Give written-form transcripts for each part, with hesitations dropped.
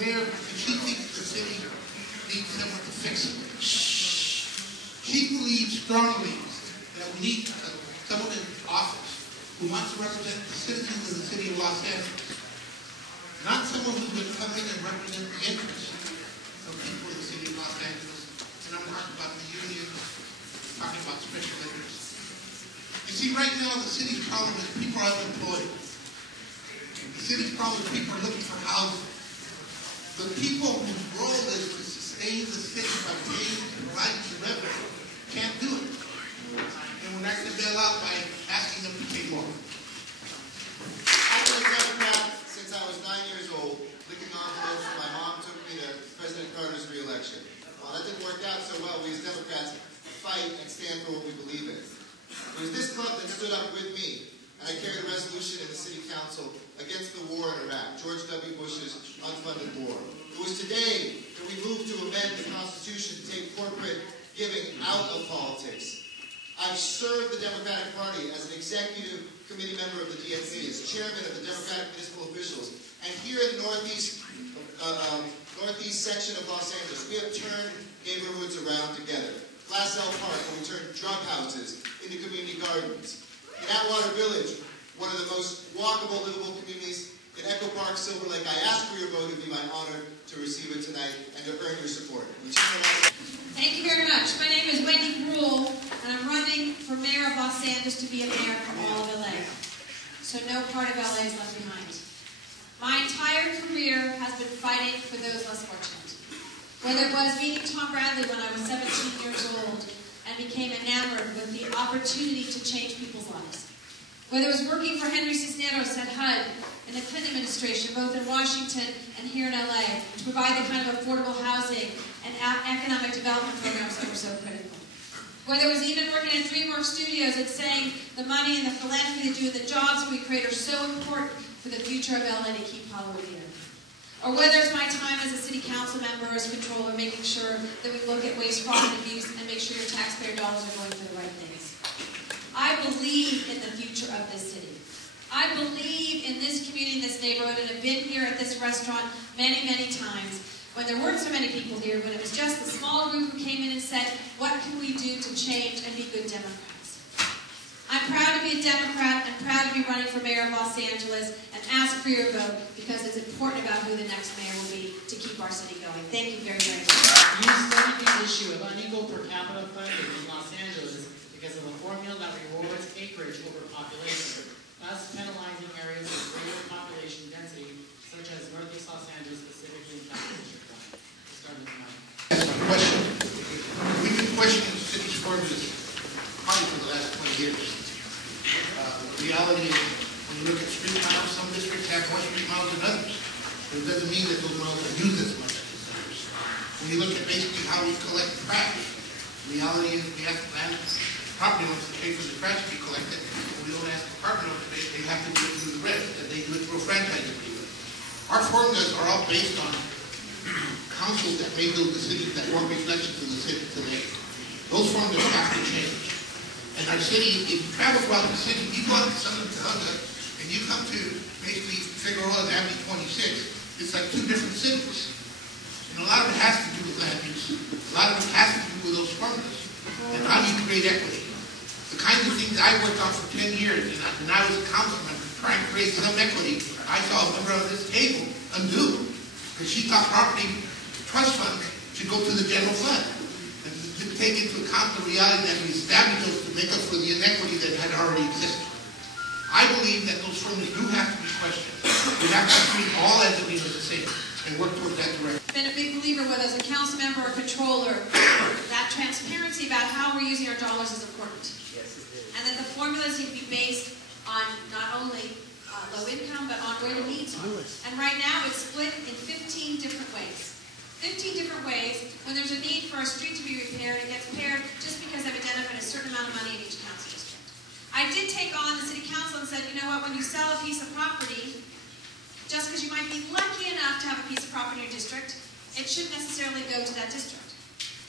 mayor, and she thinks the city needs someone to fix it. She believes strongly that we need someone in office who wants to represent the citizens of the city of Los Angeles. Not someone who's going to come in and represent the interests of people in the city of Los Angeles. And I'm talking about the unions, talking about special interests. You see, right now, the city's problem is people are unemployed. The city's problem is people are looking for housing. The people whose role is to sustain the city by paying and providing the revenue can't do it. And we're not going to bail out by asking them to pay more. I've been a Democrat since I was 9 years old. Licking envelopes when my mom took me to President Carter's re-election. While that didn't work out so well, we as Democrats fight and stand for what we believe in. It was this club that stood up with me, and I carried a resolution in the City Council against the war in Iraq, George W. Bush's unfunded war. It was today that we moved to amend the Constitution to take corporate giving out of politics. I've served the Democratic Party as an executive committee member of the DNC, as chairman of the Democratic Municipal Officials, and here in the northeast section of Los Angeles, we have turned neighborhoods around together. Glass L Park, where we turned drug houses into community gardens. In Atwater Village, one of the most walkable, livable communities in Echo Park, Silver Lake. I ask for your vote. It would be my honor to receive it tonight and to earn your support. Thank you very much. My name is Wendy Greuel, and I'm running for mayor of Los Angeles to be a mayor for all of LA. So no part of LA is left behind. My entire career has been fighting for those less fortunate. Whether it was meeting Tom Bradley when I was 17 years old and became enamored with the opportunity to change people's lives. Whether it was working for Henry Cisneros at HUD in the Clinton administration, both in Washington and here in LA, to provide the kind of affordable housing and economic development programs that were so critical. Whether it was even working at DreamWorks Studios and saying the money and the philanthropy they do and the jobs we create are so important for the future of LA to keep Hollywood here. Or whether it's my time as a city council member, as controller, making sure that we look at waste, fraud, and abuse and make sure your taxpayer dollars are going for the right things. I believe in the future of this city. I believe in this community, in this neighborhood, and have been here at this restaurant many, many times when there weren't so many people here, when it was just a small group who came in and said, what can we do to change and be good Democrats? I'm proud to be a Democrat and proud to be running for mayor of Los Angeles and ask for your vote because it's important about who the next mayor will be to keep our city going. Thank you very, very much. You studied the issue of unequal per capita funding in Los Angeles because of a formula that rewards acreage over population, thus penalizing areas with greater population density, such as Northeast Los Angeles, specifically in Capital District 1. Let's start with Mike. That's my question. We've been questioning the city's formulas probably for the last 20 years. The reality is, when you look at street miles, some districts have more street miles than others. But it doesn't mean that those miles are used as much as others. When you look at basically how we collect trash, the reality is we have to plan property owners to pay for the trash to be collected. And we don't ask the apartment owners to pay, they have to do it through the rent, and they do it through a franchise agreement. Our formulas are all based on councils that made those decisions that weren't reflections of the city today. Those formulas have to change. And our city, if you travel throughout the city, you go out to Southern California, and you come to basically Figueroa and Avenue 26, it's like two different cities. And a lot of it has to do with land use. A lot of it has to do with those formulas. And how do you create equity? The kinds of things I worked on for 10 years, and when I was a councilman trying to create some equity, I saw a member of this table undo. Because she thought property trust funds should go to the general fund. And to take into account the reality that we established those to make up for the inequity that had already existed. I believe that those formulas do have to be questioned. We have to treat all entities as the same and work towards that direction. I've been a big believer, whether as a council member or controller, that transparency about how we're using our dollars is important. Yes, it is. And that the formulas need to be based on not only low income, but on where the needs are. And right now it's split in 15 different ways. 15 different ways. When there's a need for a street to be repaired, it gets repaired just because I've identified a certain amount of money in each council district. I did take on the city council and said, you know what, when you sell a piece of property, just because you might be lucky enough to have a piece of property in your district, it shouldn't necessarily go to that district.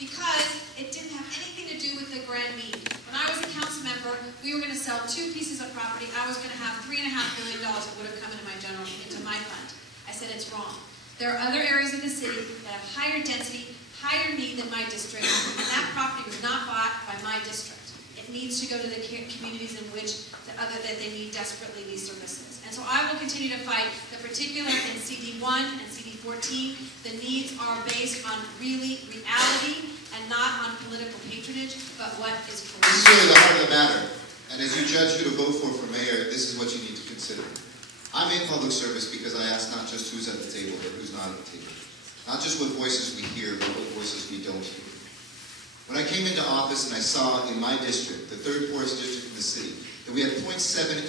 Because it didn't have anything to do with the grand need. When I was a council member, we were going to sell 2 pieces of property. I was going to have $3.5 million that would have come into my fund. I said it's wrong. There are other areas of the city that have higher density, higher need than my district, and that property was not bought by my district. It needs to go to the communities in which that they need desperately these services. And so I will continue to fight. The particular in CD1 and CD14, the needs are based on reality and not on political patronage, but what is correct. This is really the heart of the matter. And as you judge who to vote for mayor, this is what you need to consider. I'm in public service because I ask not just who's at the table, but who's not at the table. Not just what voices we hear, but what voices we don't hear. When I came into office and I saw in my district, the third poorest district in the city, that we had 0.7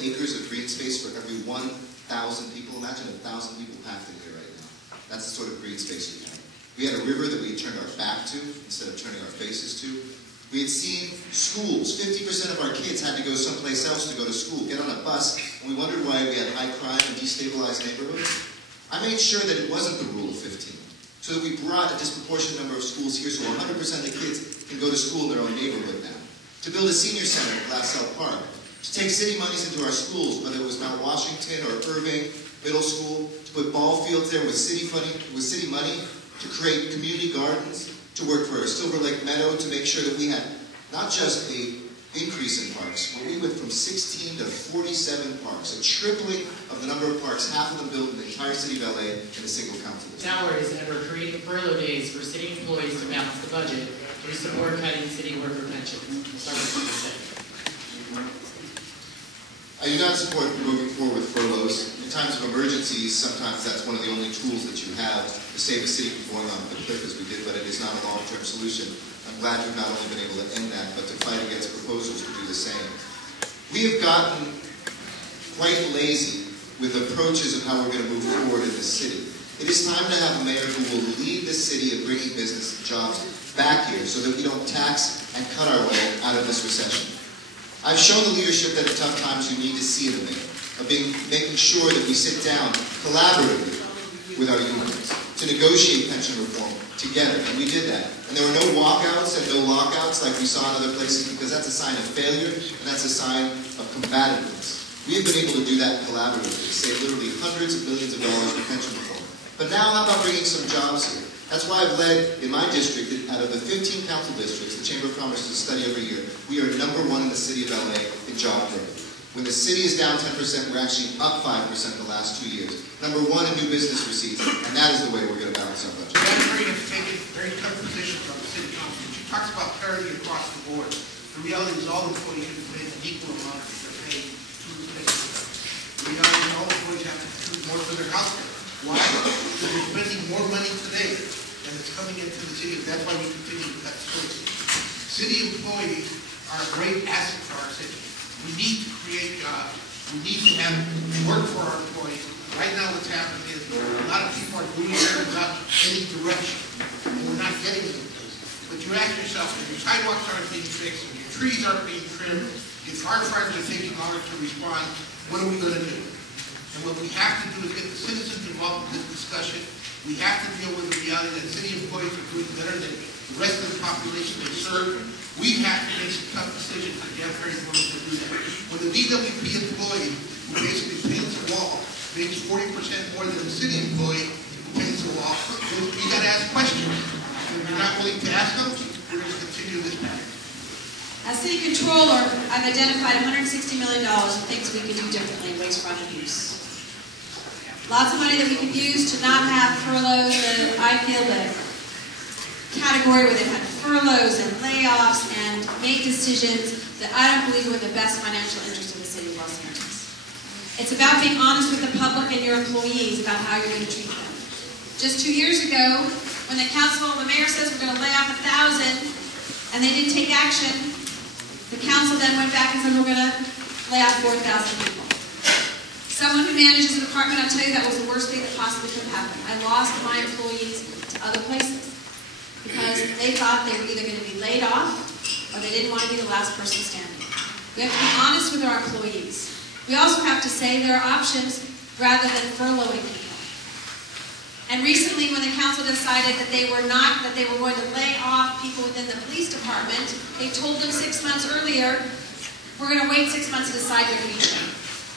acres of green space for every 1,000 people. Imagine 1,000 people packed in here right now. That's the sort of green space we had. We had a river that we turned our back to instead of turning our faces to. We had seen schools. 50% of our kids had to go someplace else to go to school, get on a bus, and we wondered why we had high crime and destabilized neighborhoods. I made sure that it wasn't the rule of 15, so that we brought a disproportionate number of schools here so 100% of the kids can go to school in their own neighborhood now. To build a senior center at Glassell Park. To take city monies into our schools, whether it was Mount Washington or Irving Middle School, to put ball fields there with city money, to create community gardens, to work for Silver Lake Meadow, to make sure that we had not just an increase in parks, but we went from 16 to 47 parks, a tripling of the number of parks, half of them built in the entire city of LA in a single council district. Salaries and we're creating furlough days for city employees to balance the budget. We support cutting city worker pensions. I do not support moving forward with furloughs. In times of emergencies, sometimes that's one of the only tools that you have to save a city from going on the cliff as we did, but it is not a long-term solution. I'm glad we've not only been able to end that, but to fight against proposals to do the same. We have gotten quite lazy with approaches of how we're going to move forward in this city. It is time to have a mayor who will lead this city in bringing business and jobs back here so that we don't tax and cut our way out of this recession. I've shown the leadership that at tough times you need to see in a mayor, of making sure that we sit down collaboratively with our unions to negotiate pension reform together, and we did that. And there were no walkouts and no lockouts like we saw in other places because that's a sign of failure and that's a sign of combativeness. We have been able to do that collaboratively, save literally hundreds of millions of dollars for pension reform. But now how about bringing some jobs here? That's why I've led in my district, out of the 15 council districts, the Chamber of Commerce does a study every year, we are #1 in the city of LA in job growth. When the city is down 10%, we're actually up 5% the last 2 years. #1 in new business receipts, and that is the way we're going to balance our budget. That Green has taken very tough positions on the city council. She talks about parity across the board. The reality is all employees should pay an equal amount of their pay to the district. The reality is all employees have to contribute more to their health care. Why? Because we're spending more money today than it's coming into the city. That's why we continue to cut schools. City employees are a great asset to our city. We need to create jobs. We need to have work for our employees. Right now what's happening is a lot of people are doing their without any direction. And we're not getting any place. But you ask yourself, if your sidewalks aren't being fixed, if your trees aren't being trimmed, if our firefighters are taking longer to respond, what are we going to do? And what we have to do is get the citizens involved in this discussion. We have to deal with the reality that city employees are doing better than the rest of the population they serve. We have to make some tough decisions, and Jeff Perry's willing to do that. When the DWP employee who basically paints a wall makes 40% more than the city employee who paints a wall, we got to ask questions. If we're not willing to ask them, we're going to continue this pattern. As city controller, I've identified $160 million of things we can do differently in waste, fraud, and abuse. Lots of money that we could use to not have furloughs, and I feel the category where they've had furloughs and layoffs and made decisions that I don't believe were in the best financial interest of the city of Los Angeles. It's about being honest with the public and your employees about how you're going to treat them. Just 2 years ago, when the mayor says we're going to lay off 1,000 and they didn't take action, the council then went back and said we're going to lay off 4,000 people. Someone who manages a department, I'll tell you that was the worst thing that possibly could happen. I lost my employees to other places because they thought they were either going to be laid off or they didn't want to be the last person standing. We have to be honest with our employees. We also have to say there are options rather than furloughing people. And recently, when the council decided that they were going to lay off people within the police department, they told them 6 months earlier, we're going to wait 6 months to decide your future.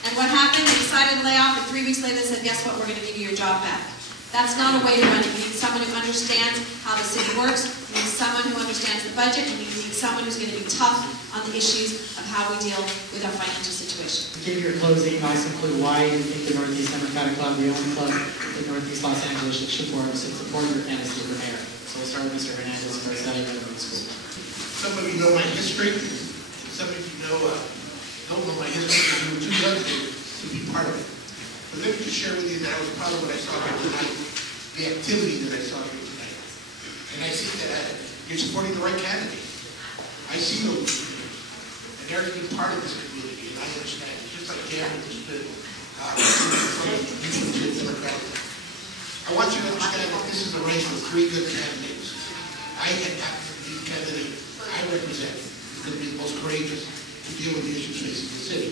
And what happened? They decided to lay off, and 3 weeks later they said, guess what, we're going to give you your job back. That's not a way to run it. You need someone who understands how the city works, you need someone who understands the budget, and you need someone who's going to be tough on the issues of how we deal with our financial situation. Give your closing thoughts, include why you think the Northeast Democratic Club, the only club in Northeast Los Angeles, should support your candidacy for mayor. So we'll start with Mr. Hernandez, Garcetti, and the school. Some of you know my history. Some of you don't know my history because you were too young to be part of it. But let me just share with you that I was proud of what I saw here tonight, the activity that I saw here tonight. And I see that you're supporting the right candidate. I see those people. And they're being part of this community, and I understand. It's just like Gavin understood from the Democratic. I want you to understand that this is a race with three good candidates. I had happened to be the candidate I represent. It's going to be the most courageous to deal with the issues facing the city.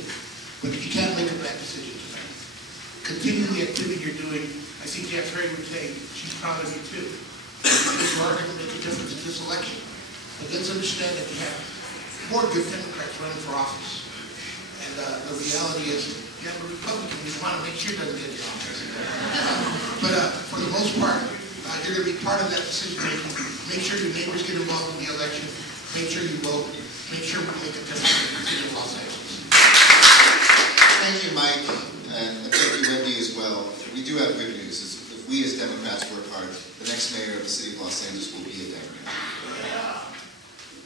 But you can't make a bad decision tonight. Continue the activity you're doing. I see Jeff Perry would say she's proud of you too. You are going to make a difference in this election. But let's understand that we have more good Democrats running for office. And the reality is, you have a Republican you want to make sure doesn't get the office. But for the most part, you're going to be part of that decision making. Make sure your neighbors get involved in the election. Make sure you vote. Make sure we make a difference in the city of Los Angeles. Thank you, Mike, and thank you, Wendy, as well. We do have good news. If we as Democrats work hard, the next mayor of the city of Los Angeles will be a Democrat.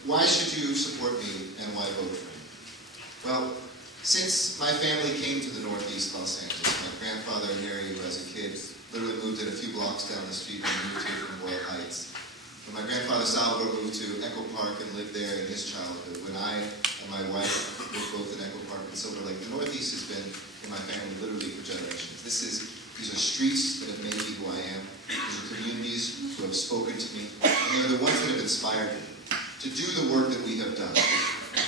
Why should you support me and why vote for me? Well, since my family came to the Northeast Los Angeles, my grandfather Harry, who as a kid literally moved in a few blocks down the street and moved here from Royal Heights. When my grandfather Salvador moved to Echo Park and lived there in his childhood, when I and my wife lived both in Echo Park and Silver Lake, the Northeast has been in my family literally for generations. These are streets that have made me who I am. These are communities who have spoken to me, and they're the ones that have inspired me to do the work that we have done.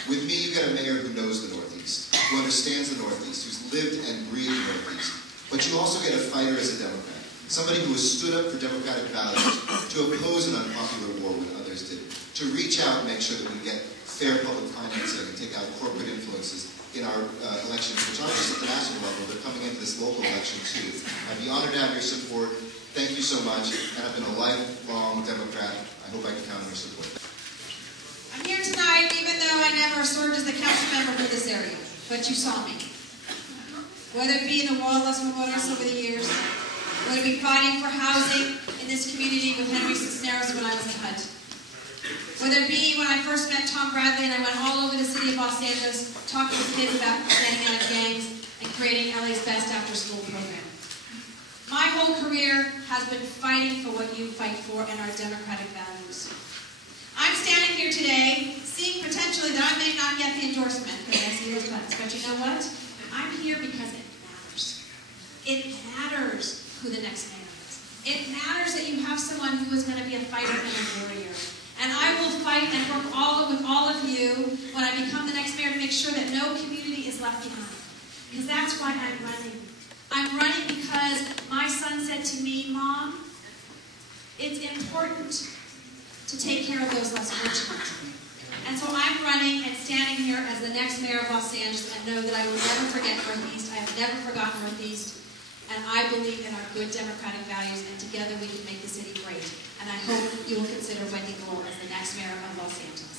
With me, you get a mayor who knows the Northeast, who understands the Northeast, who's lived and breathed the Northeast. But you also get a fighter as a Democrat, somebody who has stood up for democratic values, to oppose an unpopular war when others didn't, to reach out and make sure that we get fair public financing and take out corporate influences in our elections, which aren't just at the national level, they're coming into this local election too. I'd be honored to have your support. Thank you so much. And I've been a lifelong Democrat. I hope I can count on your support. I'm here tonight even though I never served as the council member for this area, but you saw me. Whether it be in the Wall Los Memorials over the years, whether it be fighting for housing in this community with Henry Cisneros when I was in HUD, whether it be when I first met Tom Bradley and I went all over the city of Los Angeles talking to kids about getting out of gangs and creating LA's best after-school program. My whole career has been fighting for what you fight for and our democratic values. I'm standing here today seeing potentially that I may not get the endorsement because I see those buttons, but you know what? I'm here because it matters. It matters who the next mayor is. It matters that you have someone who is going to be a fighter and a warrior. And I will fight and work with all of you when I become the next mayor to make sure that no community is left behind. Because that's why I'm running. I'm running because my son said to me, Mom, it's important to take care of those less fortunate. And so I'm running and standing here as the next mayor of Los Angeles and know that I will never forget Northeast. I have never forgotten Northeast. And I believe in our good democratic values, and together we can make the city great. And I hope you will consider Wendy Greuel as the next mayor of Los Angeles.